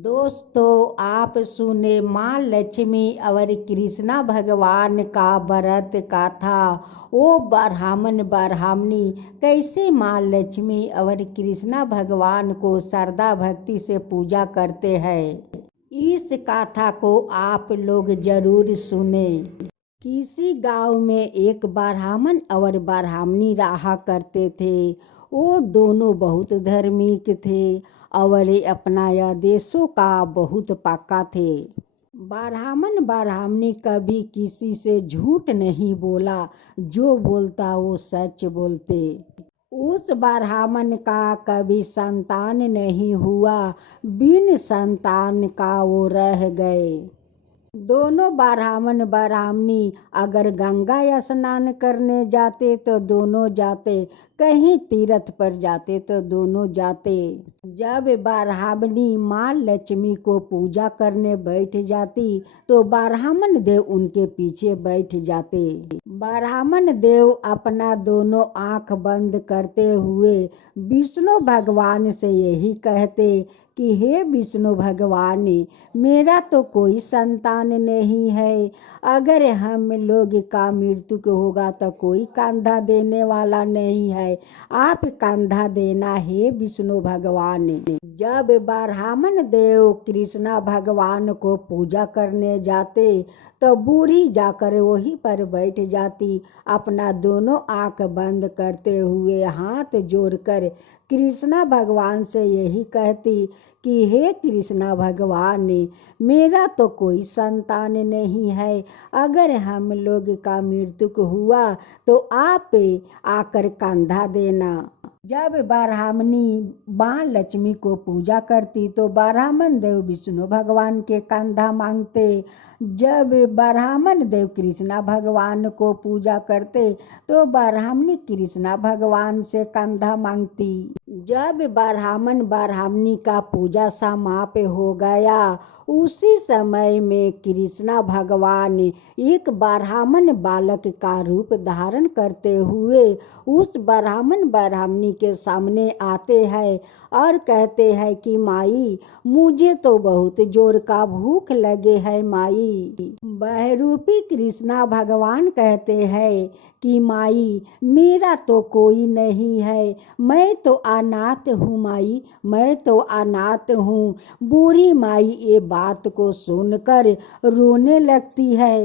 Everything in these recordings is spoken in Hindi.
दोस्तों, आप सुने माँ लक्ष्मी और कृष्णा भगवान का व्रत कथा। वो ब्राह्मण ब्राह्मणी कैसे माँ लक्ष्मी और कृष्णा भगवान को श्रद्धा भक्ति से पूजा करते हैं। इस कथा को आप लोग जरूर सुने। किसी गांव में एक ब्राह्मण और ब्राह्मणी रहा करते थे। वो दोनों बहुत धार्मिक थे और अपना आदेशों का बहुत पक्का थे। ब्राह्मण ब्राह्मणी कभी किसी से झूठ नहीं बोला, जो बोलता वो सच बोलते। उस ब्राह्मण का कभी संतान नहीं हुआ, बिन संतान का वो रह गए। दोनों ब्राह्मण ब्राह्मणी अगर गंगा स्नान करने जाते तो दोनों जाते, कहीं तीर्थ पर जाते तो दोनों जाते। जब ब्राह्मणी माँ लक्ष्मी को पूजा करने बैठ जाती तो ब्राह्मण देव उनके पीछे बैठ जाते। ब्राह्मण देव अपना दोनों आंख बंद करते हुए विष्णु भगवान से यही कहते कि हे विष्णु भगवान, मेरा तो कोई संतान नहीं है। अगर हम लोग का मृत्यु होगा तो कोई कंधा देने वाला नहीं है, आप कंधा देना हे विष्णु भगवान। जब ब्राह्मण देव कृष्णा भगवान को पूजा करने जाते तो बूढ़ी जाकर वहीं पर बैठ जाती, अपना दोनों आंख बंद करते हुए हाथ जोड़कर कृष्णा भगवान से यही कहती कि हे कृष्णा भगवान, मेरा तो कोई संतान नहीं है। अगर हम लोग का मृत्यु हुआ तो आप आकर कंधा देना। जब ब्राह्मणी माँ लक्ष्मी को पूजा करती तो ब्राह्मण देव विष्णु भगवान के कंधा मांगते। जब ब्राह्मण देव कृष्णा भगवान को पूजा करते तो ब्राह्मणी कृष्णा भगवान से कंधा मांगती। जब ब्राह्मण ब्राह्मणी का पूजा समाप्त हो गया, उसी समय में कृष्णा भगवान एक ब्राह्मण बालक का रूप धारण करते हुए उस ब्राह्मण ब्राह्मणी के सामने आते हैं और कहते हैं कि माई, मुझे तो बहुत जोर का भूख लगे है माई। बहरूपी कृष्णा भगवान कहते हैं कि माई, मेरा तो कोई नहीं है, मैं तो अनाथ हूँ माई, मैं तो अनाथ हूँ। बूढ़ी माई ये बात को सुनकर रोने लगती है।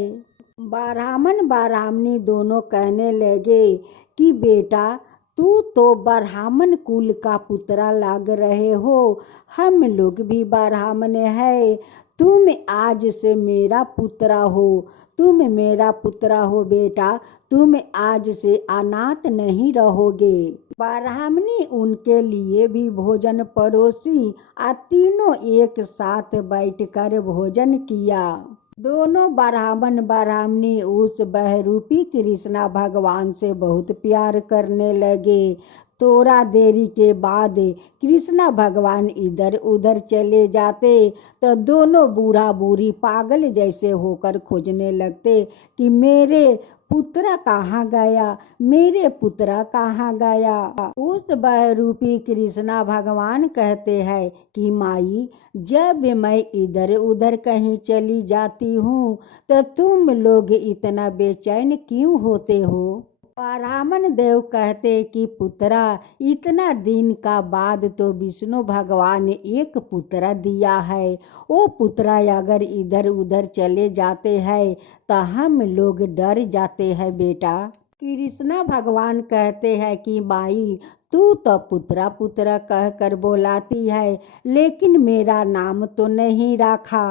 ब्राह्मण ब्राह्मणी दोनों कहने लगे कि बेटा, तू तो ब्राह्मण कुल का पुत्रा लग रहे हो, हम लोग भी ब्राह्मण है, तुम आज से मेरा पुत्रा हो, तुम मेरा पुत्रा हो बेटा, तुम आज से अनाथ नहीं रहोगे। ब्राह्मणी उनके लिए भी भोजन परोसी और तीनों एक साथ बैठकर भोजन किया। दोनों ब्राह्मण ब्राह्मणी उस बहरूपी कृष्णा भगवान से बहुत प्यार करने लगे। थोड़ा देरी के बाद कृष्णा भगवान इधर उधर चले जाते तो दोनों बूढ़ा बूढ़ी पागल जैसे होकर खोजने लगते कि मेरे पुत्रा कहाँ गया, मेरे पुत्रा कहाँ गया। उस बहरूपी कृष्णा भगवान कहते हैं कि माई, जब मैं इधर उधर कहीं चली जाती हूँ तो तुम लोग इतना बेचैन क्यों होते हो। ब्राह्मण देव कहते कि पुत्रा, इतना दिन का बाद तो विष्णु भगवान ने एक पुत्रा दिया है, वो पुत्रा अगर इधर उधर चले जाते हैं तो हम लोग डर जाते हैं बेटा। कृष्णा भगवान कहते हैं कि माई, तू तो पुत्रा पुत्रा कहकर बुलाती है, लेकिन मेरा नाम तो नहीं रखा।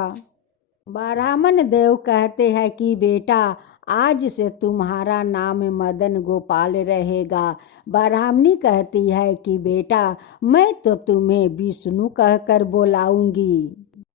ब्राह्मण देव कहते हैं कि बेटा, आज से तुम्हारा नाम मदन गोपाल रहेगा। ब्राह्मणी कहती है कि बेटा, मैं तो तुम्हें विष्णु कहकर बुलाऊंगी।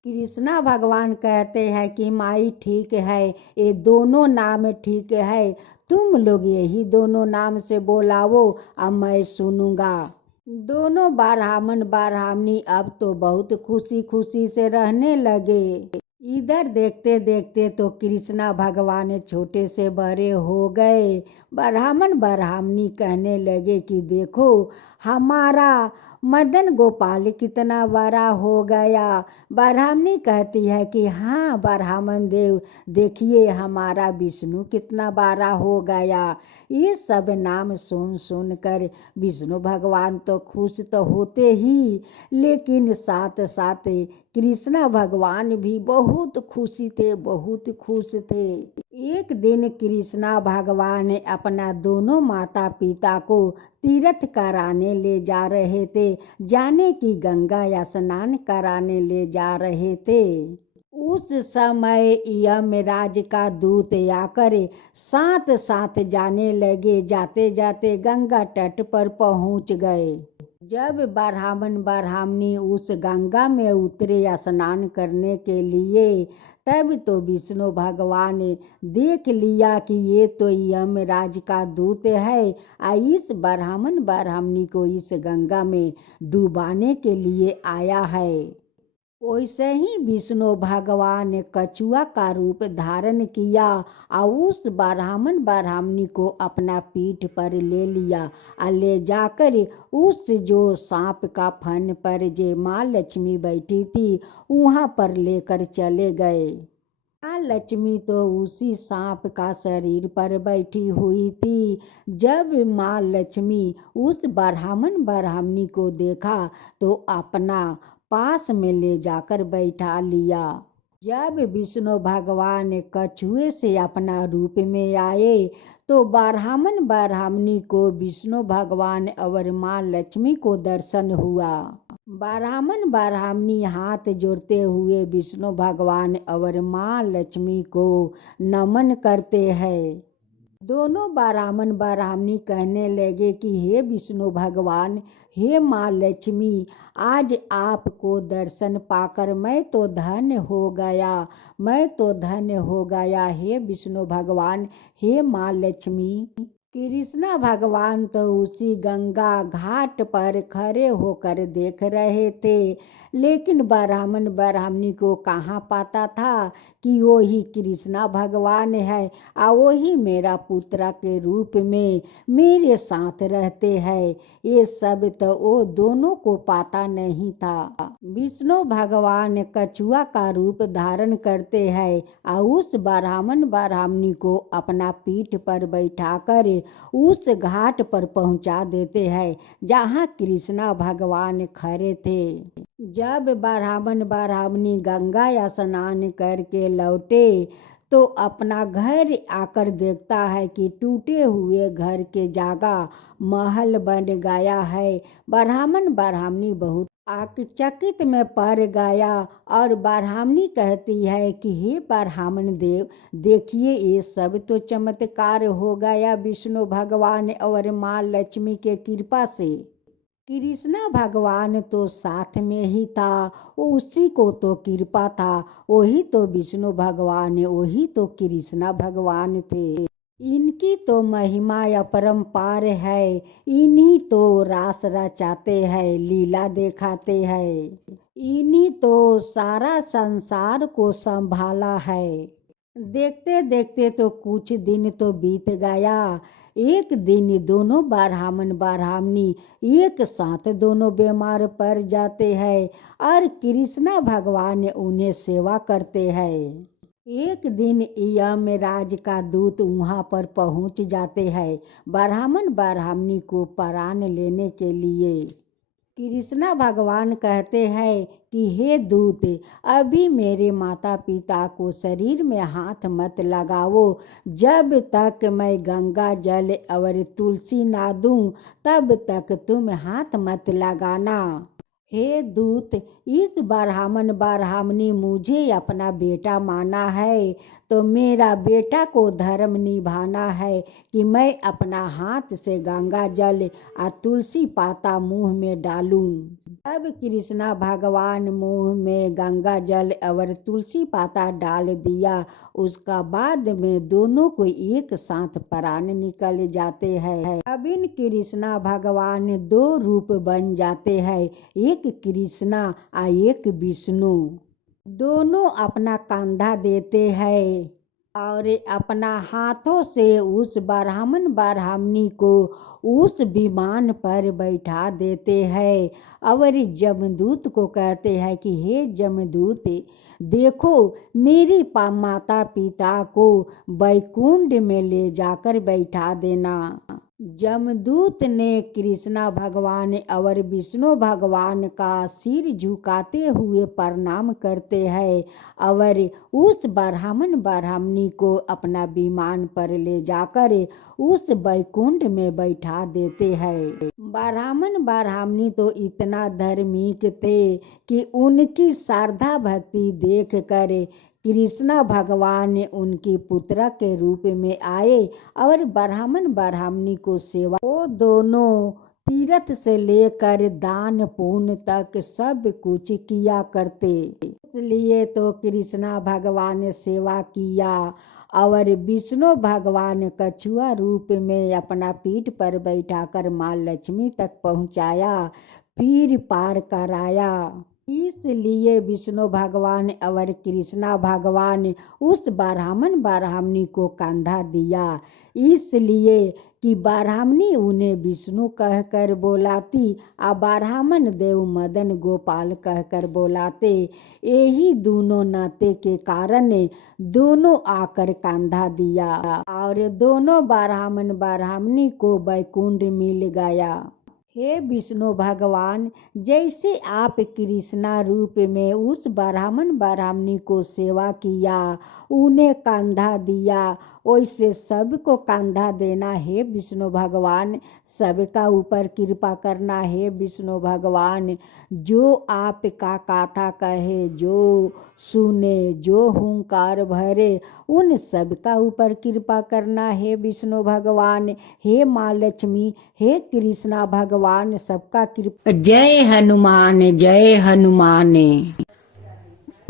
कृष्णा भगवान कहते हैं कि माई ठीक है, ये दोनों नाम ठीक है, तुम लोग यही दोनों नाम से बुलाओ, अब मैं सुनूंगा। दोनों ब्राह्मण ब्राह्मणी अब तो बहुत खुशी खुशी से रहने लगे। इधर देखते देखते तो कृष्णा भगवान छोटे से बड़े हो गए। ब्राह्मण ब्राह्मणी कहने लगे कि देखो हमारा मदन गोपाल कितना बड़ा हो गया। ब्राह्मणी कहती है कि हाँ ब्राह्मण देव देखिए हमारा विष्णु कितना बड़ा हो गया। ये सब नाम सुन सुन कर विष्णु भगवान तो खुश तो होते ही, लेकिन साथ साथ कृष्णा भगवान भी बहुत खुशी थे, बहुत खुश थे। एक दिन कृष्णा भगवान अपना दोनों माता पिता को तीर्थ कराने ले जा रहे थे, जाने की गंगा स्नान कराने ले जा रहे थे। उस समय यमराज का दूत आकर साथ साथ जाने लगे। जाते जाते गंगा तट पर पहुंच गए। जब ब्राह्मण ब्राह्मणी उस गंगा में उतरे स्नान करने के लिए, तब तो विष्णु भगवान देख लिया कि ये तो यमराज का दूत है, इस ब्राह्मण ब्राह्मणी को इस गंगा में डुबाने के लिए आया है। वैसे ही विष्णु भगवान ने कछुआ का रूप धारण किया और उस ब्राह्मण ब्राह्मणी को अपना पीठ पर ले लिया और ले जाकर उस जो सांप का फन पर जे माँ लक्ष्मी बैठी थी वहाँ पर लेकर चले गए। माँ लक्ष्मी तो उसी सांप का शरीर पर बैठी हुई थी। जब माँ लक्ष्मी उस ब्राह्मण ब्राह्मणी को देखा तो अपना पास में ले जाकर बैठा लिया। जब विष्णु भगवान कछुए से अपना रूप में आए तो ब्राह्मण ब्राह्मणी को विष्णु भगवान और माँ लक्ष्मी को दर्शन हुआ। ब्राह्मण ब्राह्मणी हाथ जोड़ते हुए विष्णु भगवान और माँ लक्ष्मी को नमन करते हैं। दोनों ब्राह्मण ब्राह्मणी कहने लगे कि हे विष्णु भगवान, हे माँ लक्ष्मी, आज आपको दर्शन पाकर मैं तो धन्य हो गया, मैं तो धन्य हो गया। हे विष्णु भगवान, हे माँ लक्ष्मी। कृष्णा भगवान तो उसी गंगा घाट पर खड़े होकर देख रहे थे, लेकिन ब्राह्मण ब्राह्मणी को कहाँ पता था कि वो ही कृष्णा भगवान है और वही मेरा पुत्र के रूप में मेरे साथ रहते हैं। ये सब तो वो दोनों को पता नहीं था। विष्णु भगवान कछुआ का रूप धारण करते हैं और उस ब्राह्मण ब्राह्मणी को अपना पीठ पर बैठाकर उस घाट पर पहुंचा देते हैं जहाँ कृष्णा भगवान खड़े थे। जब ब्राह्मण ब्राह्मणी गंगा स्नान करके लौटे तो अपना घर आकर देखता है कि टूटे हुए घर के जगह महल बन गया है। ब्राह्मण ब्राह्मणी बहुत आश्चर्यचकित में पड़ गया और ब्राह्मणी कहती है कि हे ब्राह्मण देव, देखिए ये सब तो चमत्कार हो गया विष्णु भगवान और माँ लक्ष्मी के कृपा से। कृष्णा भगवान तो साथ में ही था, उसी को तो कृपा था, वही तो विष्णु भगवान, वही तो कृष्णा भगवान थे। इनकी तो महिमा अपरंपार है, इन्हीं तो रास रचाते हैं, लीला दिखाते हैं, इन्हीं तो सारा संसार को संभाला है। देखते देखते तो कुछ दिन तो बीत गया। एक दिन दोनों ब्राह्मण ब्राह्मणी एक साथ दोनों बीमार पड़ जाते हैं और कृष्णा भगवान उन्हें सेवा करते हैं। एक दिन यमराज का दूत वहाँ पर पहुँच जाते हैं ब्राह्मण ब्राह्मणी को प्राण लेने के लिए। कृष्णा भगवान कहते हैं कि हे दूत, अभी मेरे माता पिता को शरीर में हाथ मत लगाओ, जब तक मैं गंगा जल और तुलसी ना दूं तब तक तुम हाथ मत लगाना। हे दूत, इस ब्राह्मण ब्राह्मणी मुझे अपना बेटा माना है तो मेरा बेटा को धर्म निभाना है कि मैं अपना हाथ से गंगा जल और तुलसी पाता मुंह में डालूं। अब कृष्णा भगवान मुंह में गंगा जल और तुलसी पाता डाल दिया। उसका बाद में दोनों को एक साथ प्राण निकल जाते हैं। अब इन कृष्णा भगवान दो रूप बन जाते हैं, एक कृष्णा और एक विष्णु। दोनों अपना कंधा देते हैं और अपना हाथों से उस ब्राह्मणी को उस विमान पर बैठा देते हैं और जमदूत को कहते हैं कि हे जमदूत, देखो मेरे माता पिता को वैकुंठ में ले जाकर बैठा देना। जमदूत ने कृष्णा भगवान और विष्णु भगवान का सिर झुकाते हुए प्रणाम करते हैं और उस ब्राह्मणी को अपना विमान पर ले जाकर उस वैकुंठ में बैठा देते हैं। ब्राह्मणी तो इतना धार्मिक थे कि उनकी श्रद्धा भक्ति देख कर कृष्णा भगवान उनकी पुत्र के रूप में आए और ब्राह्मणी को सेवा। वो दोनों तीर्थ से लेकर दान पुण्य तक सब कुछ किया करते, इसलिए तो कृष्णा भगवान ने सेवा किया और विष्णु भगवान कछुआ रूप में अपना पीठ पर बैठाकर माँ लक्ष्मी तक पहुँचाया, फिर पार कराया। इसलिए विष्णु भगवान और कृष्णा भगवान उस ब्राह्मणी को कंधा दिया, इसलिए कि ब्राह्मणी उन्हें विष्णु कहकर बोलाती और ब्राह्मण देव मदन गोपाल कहकर बोलाते। यही दोनों नाते के कारण दोनों आकर कंधा दिया और दोनों ब्राह्मणी को वैकुंठ मिल गया। हे विष्णु भगवान, जैसे आप कृष्णा रूप में उस ब्राह्मणी को सेवा किया, उन्हें कंधा दिया, वैसे सबको कंधा देना। हे विष्णु भगवान, सबका ऊपर कृपा करना। हे विष्णु भगवान, जो आपका कथा कहे, जो सुने, जो हुंकार भरे, उन सबका ऊपर कृपा करना। हे विष्णु भगवान, हे माँ लक्ष्मी, हे कृष्णा भगवान, सबका कृपा। जय हनुमान, जय हनुमान।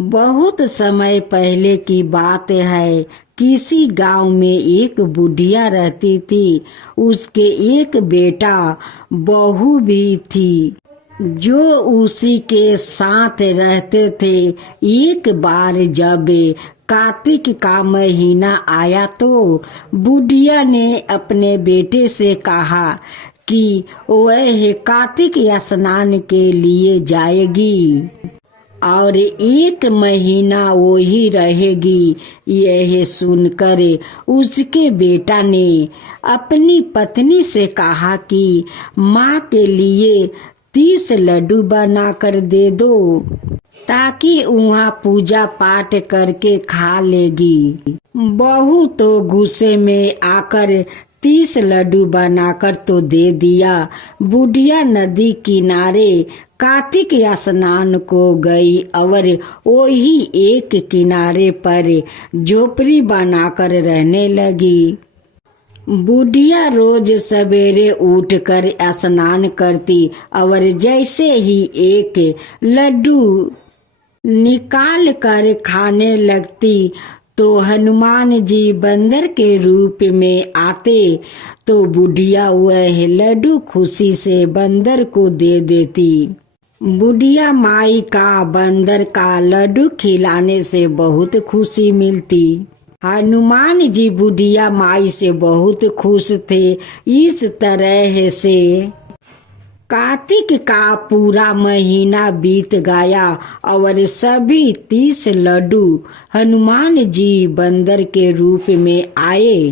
बहुत समय पहले की बात है, किसी गांव में एक बुढ़िया रहती थी। उसके एक बेटा बहू भी थी जो उसी के साथ रहते थे। एक बार जब कार्तिक का महीना आया तो बुढ़िया ने अपने बेटे से कहा कि वह कार्तिक स्नान के लिए जाएगी और 1 महीना वो ही रहेगी। यह सुनकर उसके बेटा ने अपनी पत्नी से कहा कि माँ के लिए 30 लड्डू बनाकर दे दो ताकि वहाँ पूजा पाठ करके खा लेगी। बहू तो गुस्से में आकर 30 लड्डू बनाकर तो दे दिया। बुढ़िया नदी किनारे कार्तिक स्नान को गई और वही एक किनारे पर झोपड़ी बनाकर रहने लगी। बुढ़िया रोज सवेरे उठकर स्नान करती और जैसे ही एक लड्डू निकाल कर खाने लगती तो हनुमान जी बंदर के रूप में आते तो बुढ़िया वह लड्डू खुशी से बंदर को दे देती। बुढ़िया माई का बंदर का लड्डू खिलाने से बहुत खुशी मिलती। हनुमान जी बुढ़िया माई से बहुत खुश थे। इस तरह से कार्तिक का पूरा महीना बीत गया और सभी 30 लड्डू हनुमान जी बंदर के रूप में आए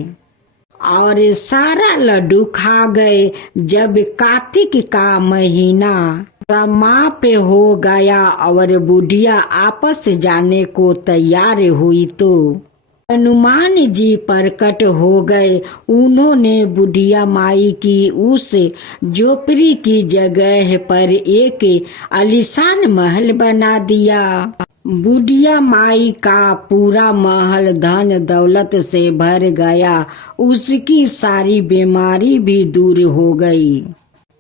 और सारा लड्डू खा गए। जब कार्तिक का महीना समाप्त हो गया और बुढ़िया आपस जाने को तैयार हुई तो हनुमान जी प्रकट हो गए। उन्होंने बुढ़िया माई की उस झोपड़ी की जगह पर एक आलीशान महल बना दिया। बुढ़िया माई का पूरा महल धन दौलत से भर गया। उसकी सारी बीमारी भी दूर हो गई।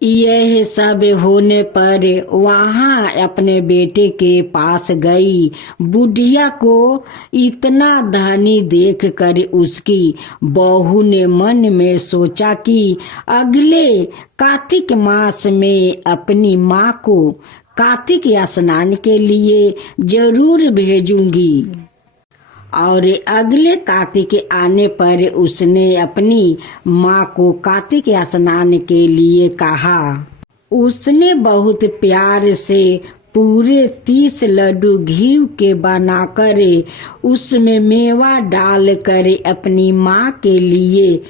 यह सब होने पर वहाँ अपने बेटे के पास गई। बुढ़िया को इतना धनी देखकर उसकी बहू ने मन में सोचा कि अगले कार्तिक मास में अपनी माँ को कार्तिक स्नान के लिए जरूर भेजूंगी। और अगले कार्तिक आने पर उसने अपनी माँ को कार्तिक स्नान के लिए कहा। उसने बहुत प्यार से पूरे 30 लड्डू घी के बनाकर उसमें मेवा डालकर अपनी माँ के लिए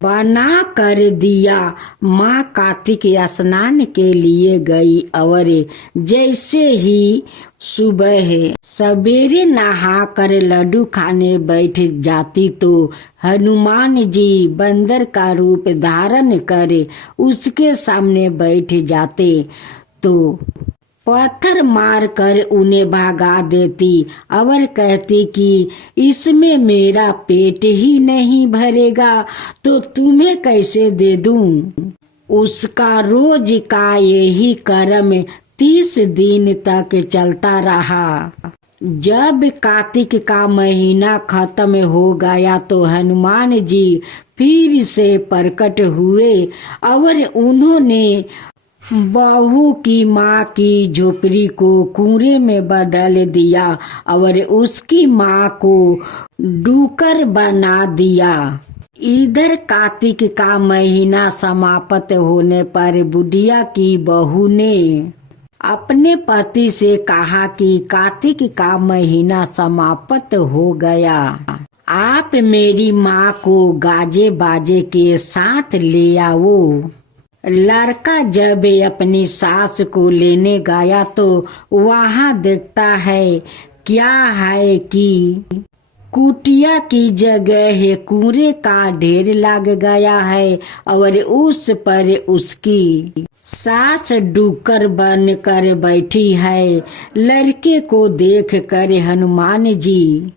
बना कर दिया। माँ कार्तिक स्नान के लिए गई और जैसे ही सुबह सवेरे नहाकर लड्डू खाने बैठ जाती तो हनुमान जी बंदर का रूप धारण कर उसके सामने बैठ जाते तो पत्थर मार कर उन्हें भगा देती और कहती कि इसमें मेरा पेट ही नहीं भरेगा तो तुम्हें कैसे दे दूं। उसका रोज का यही कर्म 30 दिन तक चलता रहा। जब कार्तिक का महीना खत्म हो गया तो हनुमान जी फिर से प्रकट हुए और उन्होंने बहू की माँ की झोपड़ी को कुएं में बदल दिया और उसकी माँ को डूकर बना दिया। इधर कार्तिक का महीना समाप्त होने पर बुढ़िया की बहू ने अपने पति से कहा कि कार्तिक का महीना समाप्त हो गया, आप मेरी माँ को गाजे बाजे के साथ ले आओ। लड़का जब अपनी सास को लेने गया तो वहाँ देखता है क्या है कि कुटिया की जगह कुएं का ढेर लग गया है और उस पर उसकी सास डूकर बन कर बैठी है। लड़के को देख कर हनुमान जी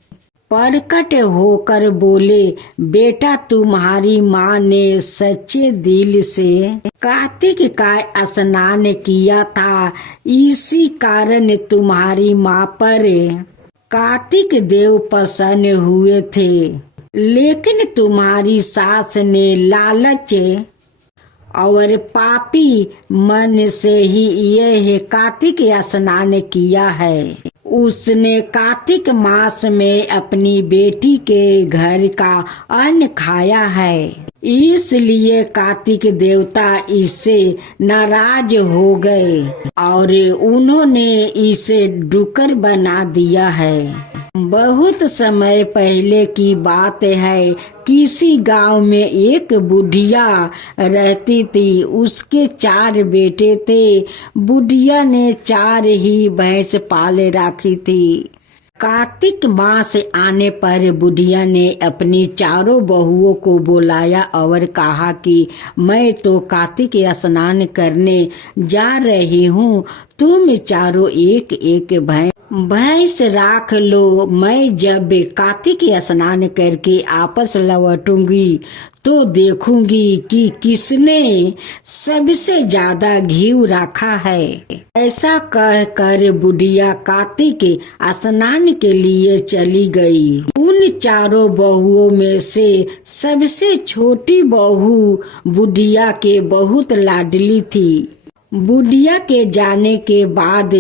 प्रकट होकर बोले, बेटा तुम्हारी माँ ने सच्चे दिल से कार्तिक का स्नान किया था, इसी कारण तुम्हारी माँ पर कार्तिक देव प्रसन्न हुए थे। लेकिन तुम्हारी सास ने लालच और पापी मन से ही यह कार्तिक स्नान किया है। उसने कार्तिक मास में अपनी बेटी के घर का अन्न खाया है, इसलिए कार्तिक देवता इससे नाराज हो गए और उन्होंने इसे डुकर बना दिया है। बहुत समय पहले की बात है, किसी गांव में एक बुढ़िया रहती थी। उसके 4 बेटे थे। बुढ़िया ने 4 ही भैंस पाल रखी थी। कार्तिक मास आने पर बुढ़िया ने अपनी 4 बहुओं को बुलाया और कहा कि मैं तो कार्तिक स्नान करने जा रही हूँ, तुम चारों एक एक भैंस राख लो। मैं जब कार्तिक स्नान करके आपस लौटूंगी तो देखूंगी कि किसने सबसे ज्यादा घी रखा है। ऐसा कहकर बुढ़िया कार्तिक स्नान के लिए चली गई। उन 4 बहुओं में से सबसे छोटी बहू बुढ़िया के बहुत लाडली थी। बुढ़िया के जाने के बाद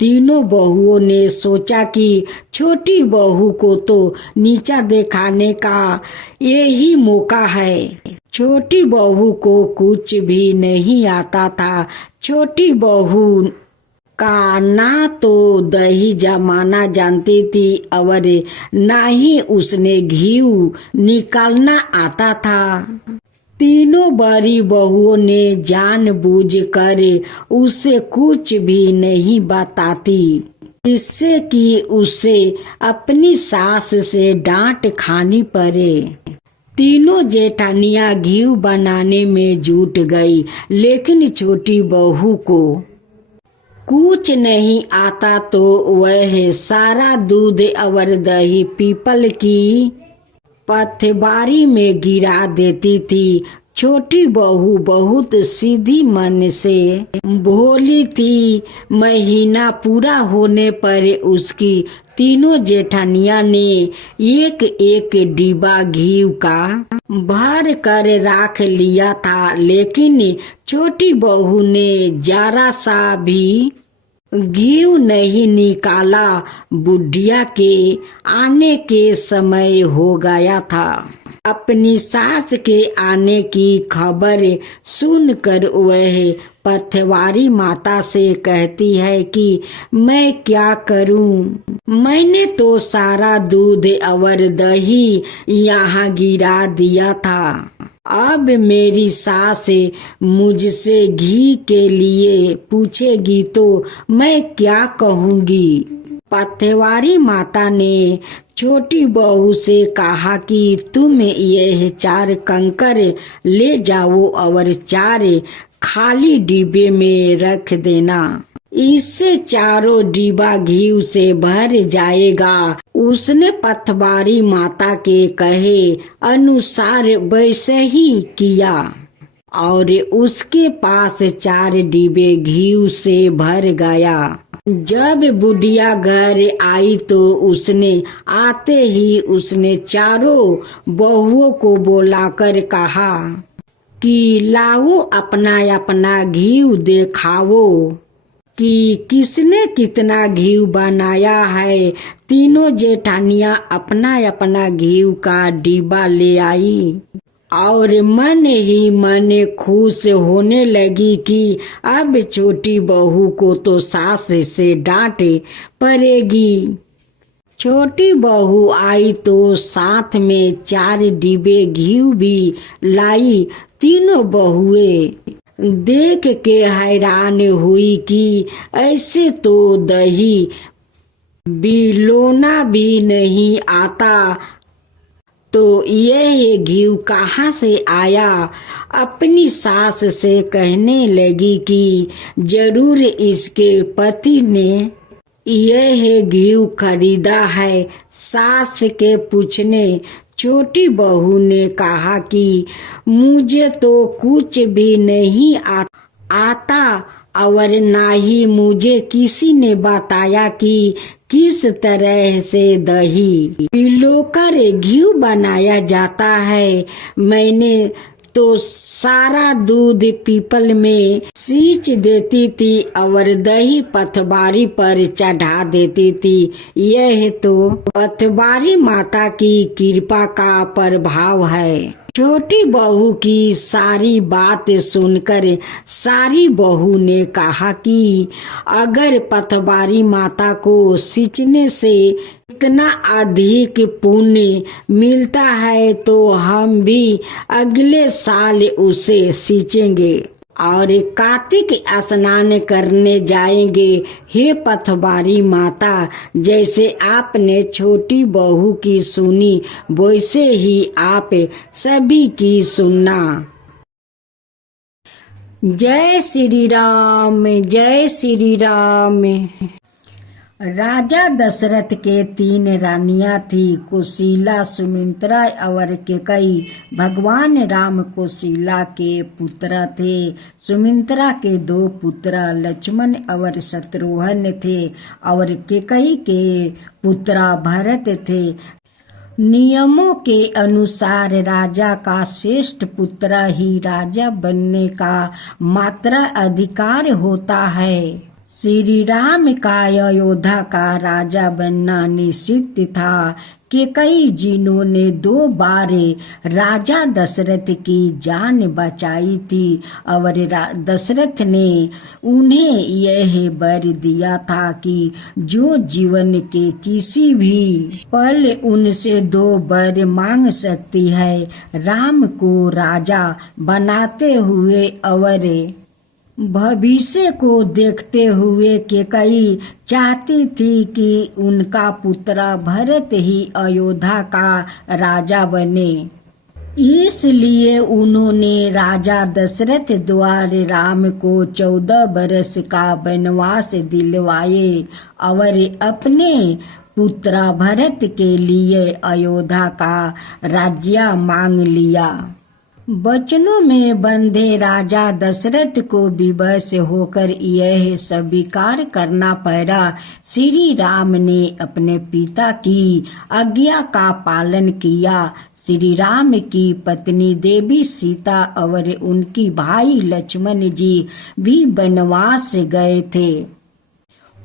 तीनों बहुओं ने सोचा कि छोटी बहू को तो नीचा दिखाने का यही मौका है। छोटी बहू को कुछ भी नहीं आता था। छोटी बहू का ना तो दही जमाना जानती थी और ना ही उसने घी निकालना आता था। तीनों बड़ी बहुओं ने जानबूझकर उसे कुछ भी नहीं बताती, जिससे कि उसे अपनी सास से डांट खानी पड़े। तीनों जेठानियां घी बनाने में जुट गई, लेकिन छोटी बहू को कुछ नहीं आता तो वह सारा दूध और दही पीपल की पथबारी में गिरा देती थी। छोटी बहू बहुत सीधी मन से भोली थी। महीना पूरा होने पर उसकी तीनों जेठानियां ने एक एक डिब्बा घी का भर कर रख लिया था, लेकिन छोटी बहू ने जरा सा भी घी नहीं निकाला, बुढ़िया के आने के समय हो गया था। अपनी सास के आने की खबर सुनकर वह पथवारी माता से कहती है कि मैं क्या करूं? मैंने तो सारा दूध और दही यहाँ गिरा दिया था। अब मेरी सास मुझसे घी के लिए पूछेगी तो मैं क्या कहूँगी? पथवारी माता ने छोटी बहू से कहा कि तुम यह 4 कंकर ले जाओ और 4 खाली डिब्बे में रख देना। इससे 4 डिब्बा घी से भर जाएगा। उसने पथवारी माता के कहे अनुसार वैसे ही किया और उसके पास 4 डिब्बे घी से भर गया। जब बुढ़िया घर आई तो उसने आते ही उसने 4 बहुओं को बुलाकर कहा कि लाओ अपना अपना घी दिखाओ कि किसने कितना घी बनाया है। तीनों जेठानियां अपना अपना घी का डिब्बा ले आई और मन ही मन खुश होने लगी कि अब छोटी बहू को तो सास से डांट पड़ेगी। छोटी बहू आई तो साथ में 4 डिब्बे घी भी लाई। तीनों बहुएं देख के हैरान हुई कि ऐसे तो दही बिलोना भी नहीं आता, तो यह घी कहाँ से आया? अपनी सास से कहने लगी कि जरूर इसके पति ने यह घी खरीदा है। सास के पूछने छोटी बहू ने कहा कि मुझे तो कुछ भी नहीं आता और ना ही मुझे किसी ने बताया कि किस तरह से दही पिलोकर घी बनाया जाता है। मैंने तो सारा दूध पीपल में सींच देती थी और दही पथवारी पर चढ़ा देती थी। यह तो पथवारी माता की कृपा का प्रभाव है। छोटी बहू की सारी बात सुनकर सारी बहू ने कहा कि अगर पथवारी माता को सींचने से इतना अधिक पुण्य मिलता है तो हम भी अगले साल उसे सींचेंगे और कार्तिक स्नान करने जाएंगे। हे पथवारी माता, जैसे आपने छोटी बहू की सुनी वैसे ही आप सभी की सुनना। जय श्री राम, जय श्री राम। राजा दशरथ के 3 रानियां थी, कुशीला, सुमित्रा और कैकेयी। भगवान राम कुशीला के पुत्र थे। सुमित्रा के 2 पुत्र लक्ष्मण और शत्रुघ्न थे और कैकेयी के पुत्र भरत थे। नियमों के अनुसार राजा का श्रेष्ठ पुत्र ही राजा बनने का मात्र अधिकार होता है। श्री राम का अयोध्या का राजा बनना निश्चित था। कैकेयी जिन्होंने 2 बार राजा दशरथ की जान बचाई थी और दशरथ ने उन्हें यह वर दिया था कि जो जीवन के किसी भी पल उनसे 2 वर मांग सकती है। राम को राजा बनाते हुए और भविष्य को देखते हुए कैकेयी चाहती थी कि उनका पुत्र भरत ही अयोध्या का राजा बने। इसलिए उन्होंने राजा दशरथ द्वारा राम को 14 बरस का वनवास दिलवाए और अपने पुत्र भरत के लिए अयोध्या का राज्य मांग लिया। वचनों में बंधे राजा दशरथ को विवश होकर यह स्वीकार करना पड़ा। श्री राम ने अपने पिता की आज्ञा का पालन किया। श्री राम की पत्नी देवी सीता और उनकी भाई लक्ष्मण जी भी वनवास गए थे।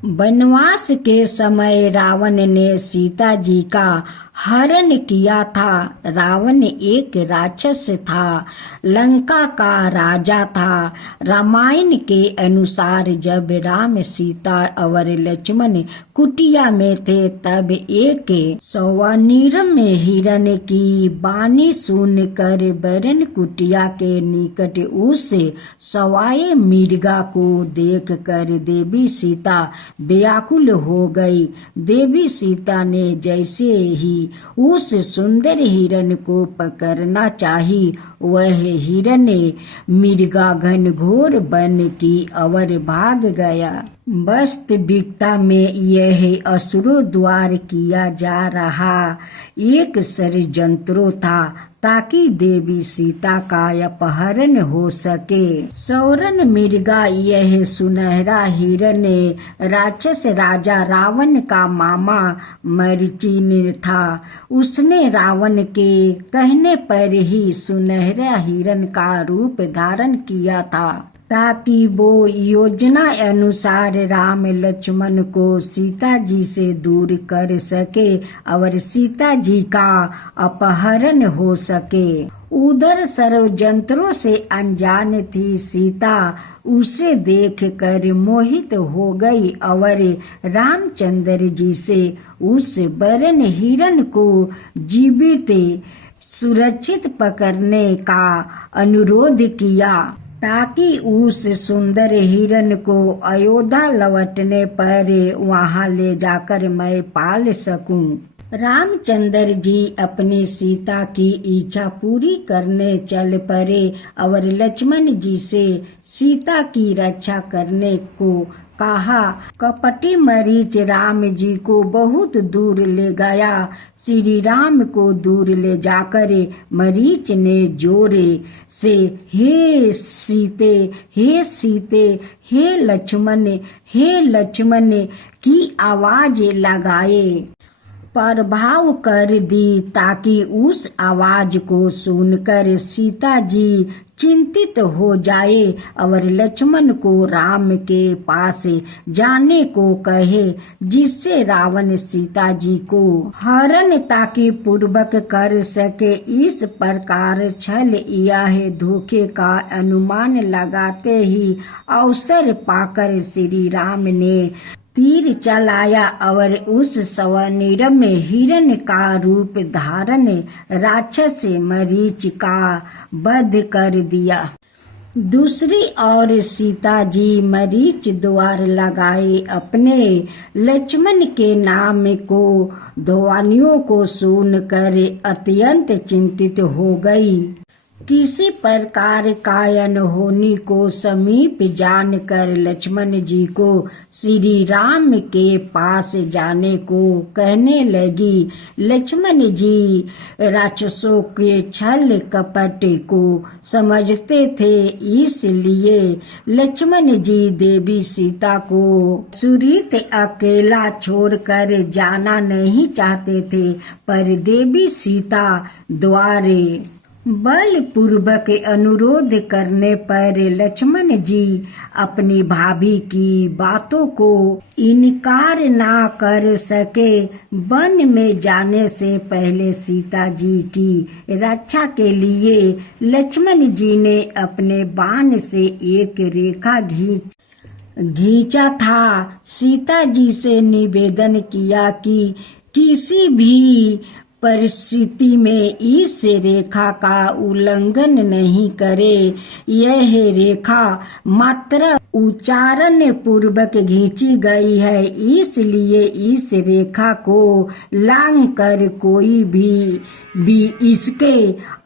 वनवास के समय रावण ने सीता जी का हरण किया था। रावण एक राक्षस था, लंका का राजा था। रामायण के अनुसार जब राम, सीता और लक्ष्मण कुटिया में थे, तब एक स्वनिर्म हिरण की वाणी सुनकर बरन कुटिया के निकट उस सवाए मृगा को देख कर देवी सीता व्याकुल हो गई। देवी सीता ने जैसे ही उस सुंदर हिरण को पकड़ना चाही, वह हिरण मृगा घनघोर वन की ओर भाग गया। वास्तविकता में यह असुरों द्वारा किया जा रहा एक षड्यंत्र था, ताकि देवी सीता का अपहरण हो सके। सौरन मृगा यह सुनहरा हिरण राक्षस राजा रावण का मामा मरीचि था। उसने रावण के कहने पर ही सुनहरा हिरण का रूप धारण किया था, ताकि वो योजना अनुसार राम लक्ष्मण को सीता जी से दूर कर सके और सीता जी का अपहरण हो सके। उधर षड्यंत्रों से अनजान थी सीता, उसे देख कर मोहित हो गई और रामचंद्र जी से उस बरन हिरण को जीवित सुरक्षित पकड़ने का अनुरोध किया, ताकि उस सुंदर हिरण को अयोध्या लौटने पर वहां ले जाकर मैं पाल सकूं। रामचंद्र जी अपनी सीता की इच्छा पूरी करने चल पड़े और लक्ष्मण जी से सीता की रक्षा करने को कहा। कपटी मरीच राम जी को बहुत दूर ले गया। श्री राम को दूर ले जाकर मरीच ने जोरे से हे सीते, हे सीते, हे लक्ष्मण की आवाज लगाए प्रभाव कर दी, ताकि उस आवाज को सुनकर सीता जी चिंतित हो जाए और लक्ष्मण को राम के पास जाने को कहे, जिससे रावण सीता जी को हरण ताकि पूर्वक कर सके। इस प्रकार छल या धोखे का अनुमान लगाते ही अवसर पाकर श्री राम ने तीर चलाया और उस स्वनिर्म हिरण का रूप धारण राक्षस मरीच का वध कर दिया। दूसरी ओर सीता जी मरीच द्वार लगाए अपने लक्ष्मण के नाम को ध्वनियों को सुनकर अत्यंत चिंतित हो गई। किसी प्रकार कायन होने को समीप जानकर लक्ष्मण जी को श्री राम के पास जाने को कहने लगी। लक्ष्मण जी राक्षसों के छल कपट को समझते थे, इसलिए लक्ष्मण जी देवी सीता को सुरक्षित अकेला छोड़कर जाना नहीं चाहते थे, पर देवी सीता द्वारा बलपूर्वक अनुरोध करने पर लक्ष्मण जी अपनी भाभी की बातों को इनकार ना कर सके। वन में जाने से पहले सीता जी की रक्षा के लिए लक्ष्मण जी ने अपने बाण से एक रेखा खींचा था। सीता जी से निवेदन किया कि किसी भी परिस्थिति में इस रेखा का उल्लंघन नहीं करे। यह रेखा मात्र उच्चारण पूर्वक खींची गई है, इसलिए इस रेखा को लांघ कर कोई भी इसके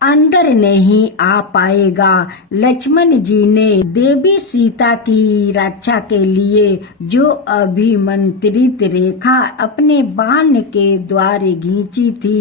अंदर नहीं आ पाएगा। लक्ष्मण जी ने देवी सीता की रक्षा के लिए जो अभिमंत्रित रेखा अपने बाण के द्वारा खींची थी,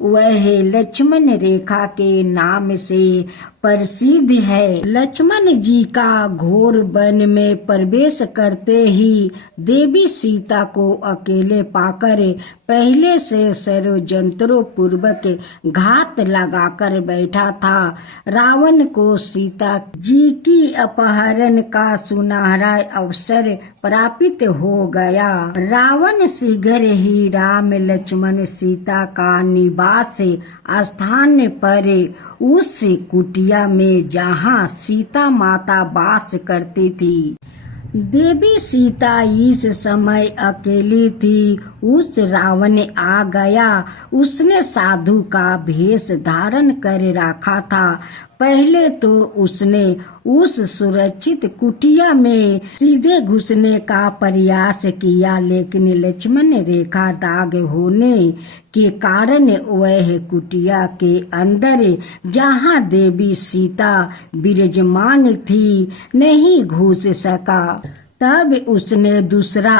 वह लक्ष्मण रेखा के नाम से प्रसिद्ध है। लक्ष्मण जी का घोर वन में प्रवेश करते ही देवी सीता को अकेले पाकर पहले से षड्यंत्रों पूर्वक घात लगाकर बैठा था। रावण को सीता जी की अपहरण का सुनहरा अवसर प्राप्त हो गया। रावण शीघ्र ही राम लक्ष्मण सीता का निवास स्थान पर उस कुटिया में जहाँ सीता माता वास करती थी। देवी सीता इस समय अकेली थी। उस रावण आ गया। उसने साधु का भेष धारण कर रखा था। पहले तो उसने उस सुरक्षित कुटिया में सीधे घुसने का प्रयास किया, लेकिन लक्ष्मण रेखा दाग होने के कारण वह कुटिया के अंदर जहाँ देवी सीता विराजमान थी नहीं घुस सका। तब उसने दूसरा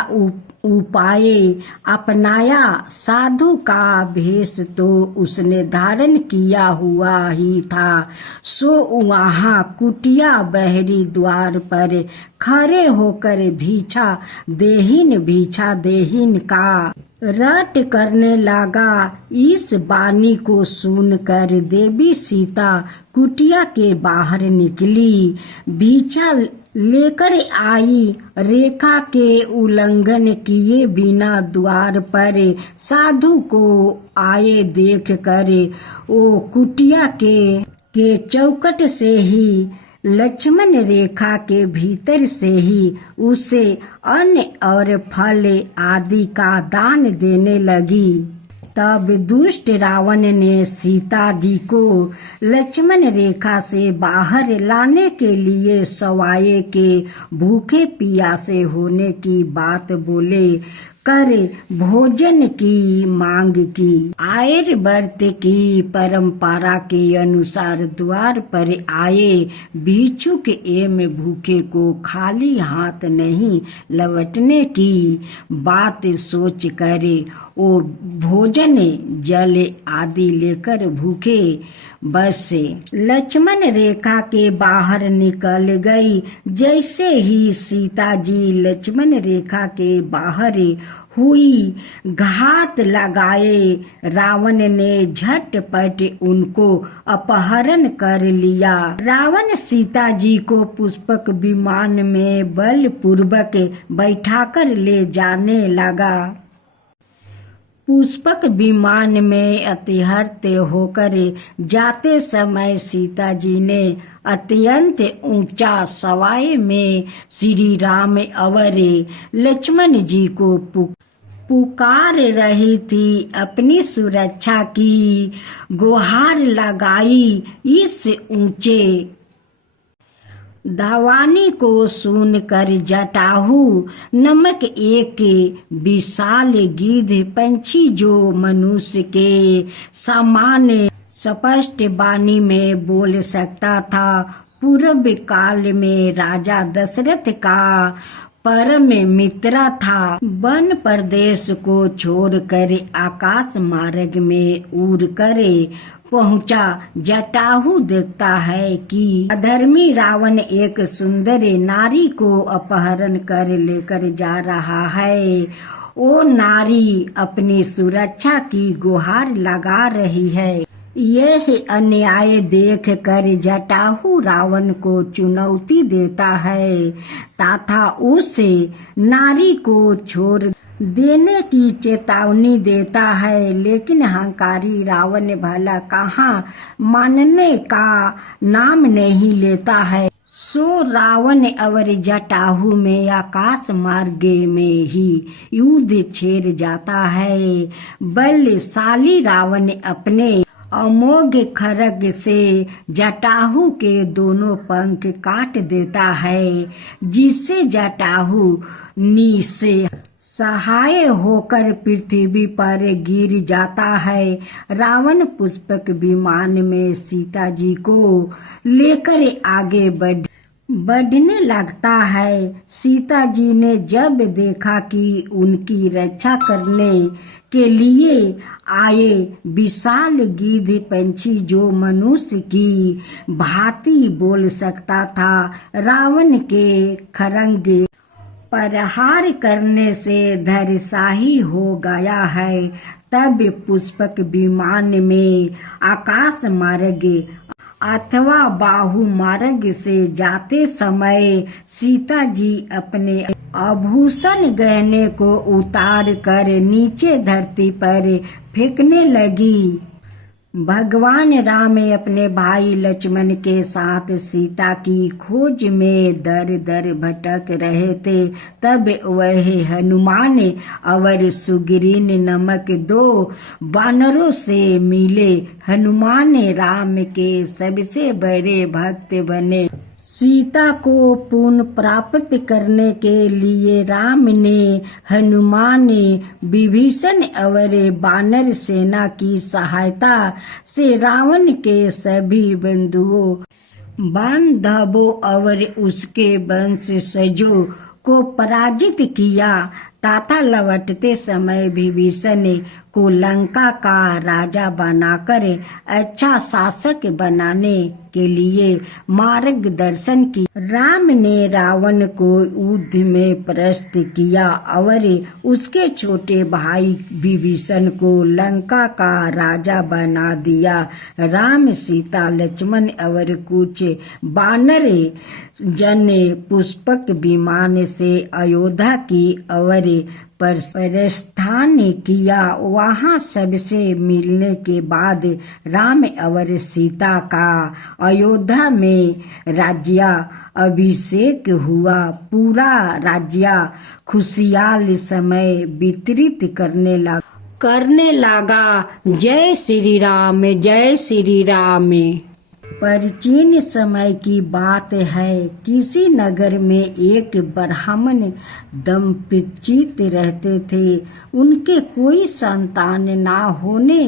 उपाय अपनाया। साधु का भेष तो उसने धारण किया हुआ ही था, सो वहाँ कुटिया बहरी द्वार पर खड़े होकर भिक्षा देहीन का रट करने लगा। इस वाणी को सुनकर देवी सीता कुटिया के बाहर निकली, भिक्षा लेकर आई। रेखा के उल्लंघन किए बिना द्वार पर साधु को आए देख कर वो कुटिया के चौखट से ही लक्ष्मण रेखा के भीतर से ही उसे अन्न और फल आदि का दान देने लगी। तब दुष्ट रावण ने सीता जी को लक्ष्मण रेखा से बाहर लाने के लिए सवाए के भूखे प्यासे होने की बात बोले कर भोजन की मांग की। आर्य व्रत की परंपरा के अनुसार द्वार पर आए भिक्षुक एवं भूखे को खाली हाथ नहीं लौटने की बात सोच कर वो भोजन जल आदि लेकर भूखे बस लक्ष्मण रेखा के बाहर निकल गई। जैसे ही सीता जी लक्ष्मण रेखा के बाहर हुई, घात लगाए रावण ने झटपट उनको अपहरण कर लिया। रावण सीता जी को पुष्पक विमान में बलपूर्वक बैठाकर ले जाने लगा। पुष्पक विमान में अतिहर्त होकर जाते समय सीता जी ने अत्यंत ऊंचा सवाए में श्री राम और लक्ष्मण जी को पुकार रही थी। अपनी सुरक्षा की गुहार लगाई। इस ऊंचे दावानी को सुनकर जटाहू नमक एक विशाल गिद्ध पंछी जो मनुष्य के समान स्पष्ट वाणी में बोल सकता था, पूर्व काल में राजा दशरथ का परम मित्र था। वन प्रदेश को छोड़कर आकाश मार्ग में उड़ कर पहुंचा। जटाहू देखता है कि अधर्मी रावण एक सुंदर नारी को अपहरण कर लेकर जा रहा है। वो नारी अपनी सुरक्षा की गुहार लगा रही है। यह अन्याय देख कर जटाहू रावण को चुनौती देता है तथा उस नारी को छोड़ देने की चेतावनी देता है, लेकिन अहंकारी रावण भला कहाँ मानने का नाम नहीं लेता है। सो रावण और जटाहू में आकाश मार्ग में ही युद्ध छेड़ जाता है। बलशाली रावण अपने अमोघ खड्ग से जटाहू के दोनों पंख काट देता है, जिससे जटाहू निसहाय होकर पृथ्वी पर गिर जाता है। रावण पुष्पक विमान में सीता जी को लेकर आगे बढ़ने लगता है। सीता जी ने जब देखा कि उनकी रक्षा करने के लिए आए विशाल गिद्ध पंछी जो मनुष्य की भांति बोल सकता था, रावण के खरंग प्रहार करने से धराशायी हो गया है, तब पुष्पक विमान में आकाश मार्ग अथवा बाहु मार्ग से जाते समय सीता जी अपने आभूषण गहने को उतार कर नीचे धरती पर फेंकने लगी। भगवान राम अपने भाई लक्ष्मण के साथ सीता की खोज में दर दर भटक रहे थे। तब वह हनुमान और सुग्रीव नामक 2 वानरों से मिले। हनुमान राम के सबसे बड़े भक्त बने। सीता को पुनः प्राप्त करने के लिए राम ने हनुमान, विभीषण और वानर सेना की सहायता से रावण के सभी बंधुओं, बांधवों और उसके वंशजों को पराजित किया तथा लौटते समय विभीषण को लंका का राजा बनाकर अच्छा शासक बनाने के लिए मार्गदर्शन किया। राम ने रावण को युद्ध में परास्त किया और उसके छोटे भाई विभीषण को लंका का राजा बना दिया। राम, सीता, लक्ष्मण और कुछ वानर जन पुष्पक विमान से अयोध्या की और प्रस्थान किया। वहाँ सबसे मिलने के बाद राम और सीता का अयोध्या में राज्याभिषेक हुआ। पूरा राज्य खुशहाल समय व्यतीत करने लगा। जय श्री राम, जय श्री राम। प्राचीन समय की बात है। किसी नगर में एक ब्राह्मण दंपति रहते थे। उनके कोई संतान ना होने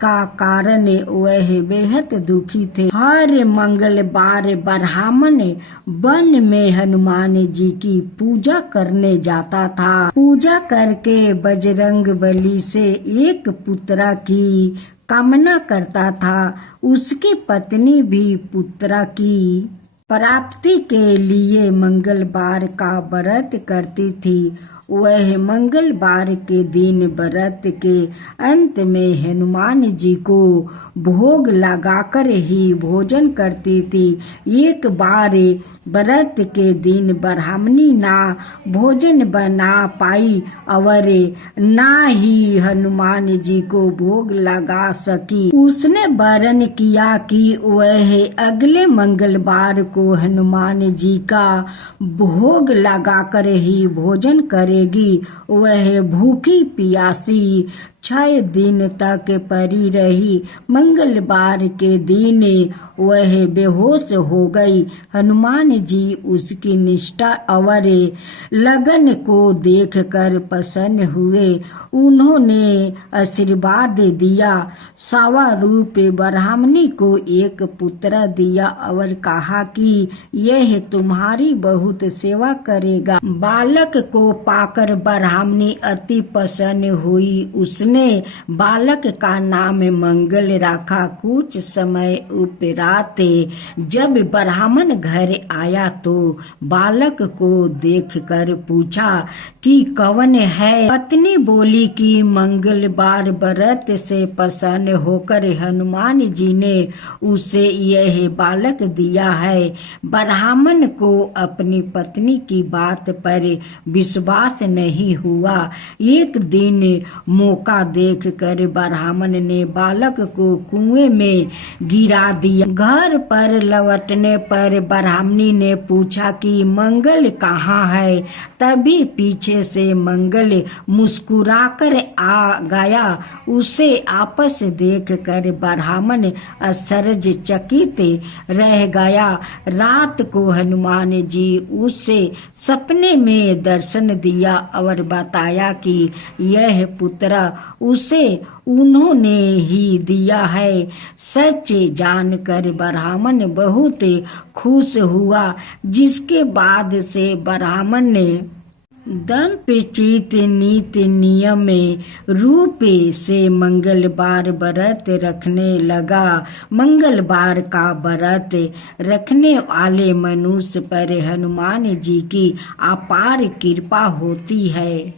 का कारण वह बेहद दुखी थे। हर मंगलवार ब्राह्मण वन में हनुमान जी की पूजा करने जाता था। पूजा करके बजरंगबली से एक पुत्र की कामना करता था। उसकी पत्नी भी पुत्र की प्राप्ति के लिए मंगलवार का व्रत करती थी। वह मंगलवार के दिन व्रत के अंत में हनुमान जी को भोग लगाकर ही भोजन करती थी। एक बार व्रत के दिन ब्राह्मणी ना भोजन बना पाई और ना ही हनुमान जी को भोग लगा सकी। उसने वरण किया कि वह अगले मंगलवार को हनुमान जी का भोग लगाकर ही भोजन करे। वह भूखी प्यासी 6 दिन तक पड़ी रही। मंगलवार के दिन वह बेहोश हो गई। हनुमान जी उसकी निष्ठा और लगन को देखकर प्रसन्न हुए। उन्होंने आशीर्वाद दिया। सवारूप ब्राह्मणी को एक पुत्र दिया और कहा कि यह तुम्हारी बहुत सेवा करेगा। बालक को पाकर ब्राह्मणी अति प्रसन्न हुई। उसने बालक का नाम मंगल रखा। कुछ समय उपरांत जब ब्राह्मण घर आया तो बालक को देखकर पूछा कि कौन है। पत्नी बोली कि मंगलवार व्रत से प्रसन्न होकर हनुमान जी ने उसे यह बालक दिया है। ब्राह्मण को अपनी पत्नी की बात पर विश्वास नहीं हुआ। एक दिन मौका देखकर ब्राह्मण ने बालक को कुएं में गिरा दिया। घर पर लौटने पर ब्राह्मणी ने पूछा कि मंगल कहाँ है। तभी पीछे से मंगल मुस्कुराकर आ गया। उसे आपस देखकर ब्राह्मण आश्चर्यचकित रह गया। रात को हनुमान जी उसे सपने में दर्शन दिया और बताया कि यह पुत्र उसे उन्होंने ही दिया है। सच जानकर ब्राह्मण बहुत खुश हुआ, जिसके बाद से ब्राह्मण ने दंपचित नीति नियम रूप से मंगलवार व्रत रखने लगा। मंगलवार का व्रत रखने वाले मनुष्य पर हनुमान जी की अपार कृपा होती है।